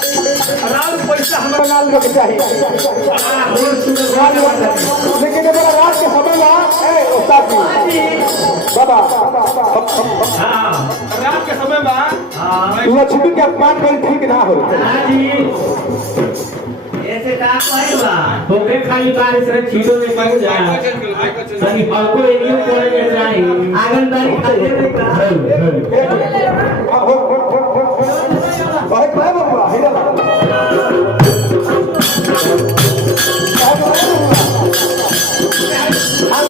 पैसा हमारा नाम रख चाहिए लेकिन मेरा रात के समय बाबा रात के समय लक्ष्मी के अपमान कर ठीक ना हो ऐसे काम है बा होके खाली बारिश रे छीटो में पड़ जा सनी हल्को एरियो करे जाए आंगनबाड़ी खाते में का